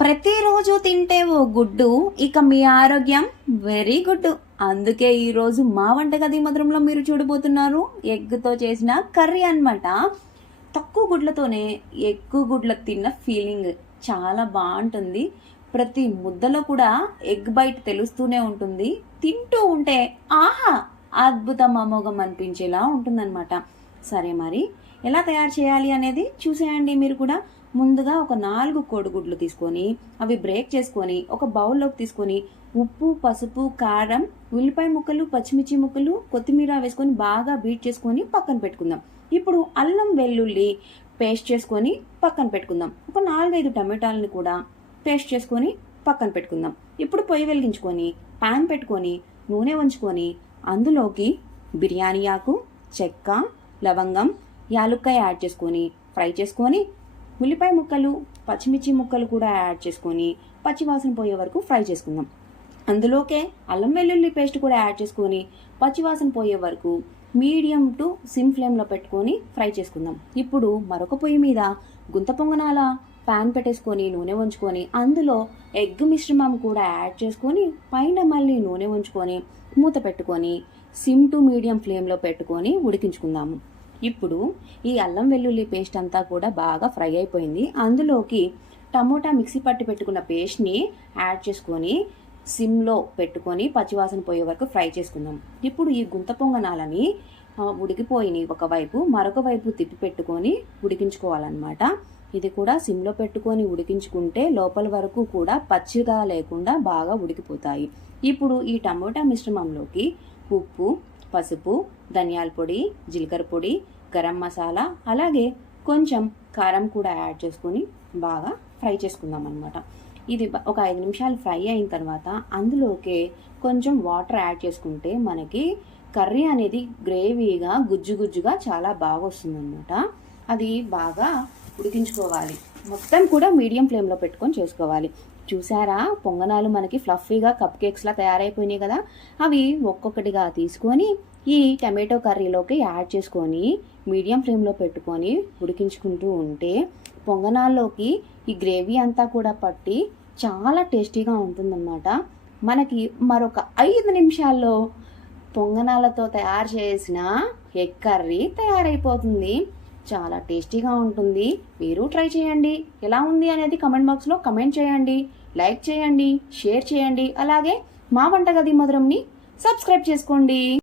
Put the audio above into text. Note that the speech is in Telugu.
ప్రతిరోజు తింటే ఓ గుడ్డు, ఇక మీ ఆరోగ్యం వెరీ గుడ్. అందుకే ఈరోజు మా వంటగది మధురంలో మీరు చూడబోతున్నారు ఎగ్తో చేసిన కర్రీ అన్నమాట. తక్కువ గుడ్లతోనే ఎక్కువ గుడ్ల తిన్న ఫీలింగ్ చాలా బాగుంటుంది. ప్రతి ముద్దలో కూడా ఎగ్ బైట్ తెలుస్తూనే ఉంటుంది. తింటూ ఉంటే ఆహా అద్భుతం అమోఘం అనిపించేలా ఉంటుందన్నమాట. సరే, మరి ఎలా తయారు చేయాలి అనేది చూసేయండి మీరు కూడా. ముందుగా ఒక 4 కోడిగుడ్లు తీసుకొని అవి బ్రేక్ చేసుకొని ఒక బౌల్లోకి తీసుకొని ఉప్పు, పసుపు, కారం, ఉల్లిపాయ ముక్కలు, పచ్చిమిర్చి ముక్కలు, కొత్తిమీర వేసుకొని బాగా బీట్ చేసుకొని పక్కన పెట్టుకుందాం. ఇప్పుడు అల్లం వెల్లుల్లి పేస్ట్ చేసుకొని పక్కన పెట్టుకుందాం. ఒక 4-5 టమాటాలను కూడా పేస్ట్ చేసుకొని పక్కన పెట్టుకుందాం. ఇప్పుడు పొయ్యి వెలిగించుకొని పాన్ పెట్టుకొని నూనె ఉంచుకొని అందులోకి బిర్యానీ ఆకు, చెక్క, లవంగం, యాలుక్కాయ యాడ్ చేసుకొని ఫ్రై చేసుకొని ఉల్లిపాయ ముక్కలు, పచ్చిమిర్చి ముక్కలు కూడా యాడ్ చేసుకొని పచ్చివాసన పోయే వరకు ఫ్రై చేసుకుందాం. అందులోకే అల్లం వెల్లుల్లి పేస్ట్ కూడా యాడ్ చేసుకొని పచ్చివాసన పోయే వరకు మీడియం టు సిమ్ ఫ్లేమ్లో పెట్టుకొని ఫ్రై చేసుకుందాం. ఇప్పుడు మరొక పొయ్యి మీద గుంత పొంగనాల ప్యాన్ పెట్టేసుకొని నూనె ఉంచుకొని అందులో ఎగ్ మిశ్రమం కూడా యాడ్ చేసుకొని పైన మళ్ళీ నూనె ఉంచుకొని మూత పెట్టుకొని సిమ్ టు మీడియం ఫ్లేమ్లో పెట్టుకొని ఉడికించుకుందాము. ఇప్పుడు ఈ అల్లం వెల్లుల్లి పేస్ట్ అంతా కూడా బాగా ఫ్రై అయిపోయింది. అందులోకి టమోటా మిక్సీ పట్టి పెట్టుకున్న పేస్ట్ని యాడ్ చేసుకొని సిమ్లో పెట్టుకొని పచ్చివాసన పోయే వరకు ఫ్రై చేసుకుందాం. ఇప్పుడు ఈ గుంత పొంగనాలని ఉడికిపోయినాయి ఒకవైపు, మరొక వైపు తిప్పి పెట్టుకొని ఉడికించుకోవాలన్నమాట. ఇది కూడా సిమ్లో పెట్టుకొని ఉడికించుకుంటే లోపల వరకు కూడా పచ్చిగా లేకుండా బాగా ఉడికిపోతాయి. ఇప్పుడు ఈ టమోటా మిశ్రమంలోకి ఉప్పు, పసుపు, ధనియాల పొడి, జీలకర్ర పొడి, గరం మసాలా, అలాగే కొంచెం కారం కూడా యాడ్ చేసుకొని బాగా ఫ్రై చేసుకుందాం అన్నమాట. ఇది ఒక 5 నిమిషాలు ఫ్రై అయిన తర్వాత అందులోకే కొంచెం వాటర్ యాడ్ చేసుకుంటే మనకి కర్రీ అనేది గ్రేవీగా గుజ్జుగా చాలా బాగా వస్తుందన్నమాట. అది బాగా ఉడికించుకోవాలి. మొత్తం కూడా మీడియం ఫ్లేమ్లో పెట్టుకొని చేసుకోవాలి. చూసారా, పొంగనాలు మనకి ఫ్లఫీగా కప్ కేక్స్లా తయారైపోయినాయి కదా. అవి ఒక్కొక్కటిగా తీసుకొని ఈ టమాటో కర్రీలోకి యాడ్ చేసుకొని మీడియం ఫ్లేమ్లో పెట్టుకొని ఉడికించుకుంటూ ఉంటే పొంగనాల్లోకి ఈ గ్రేవీ అంతా కూడా పట్టి చాలా టేస్టీగా ఉంటుందన్నమాట. మనకి మరొక 5 నిమిషాల్లో పొంగనాలతో తయారు చేసిన ఎగ్ కర్రీ తయారైపోతుంది. చాలా టేస్టీగా ఉంటుంది. మీరు ట్రై చేయండి. ఎలా ఉంది అనేది కమెంట్ బాక్స్లో కమెంట్ చేయండి, లైక్ చేయండి, షేర్ చేయండి. అలాగే మా వంటగది మధురంని సబ్స్క్రైబ్ చేసుకోండి.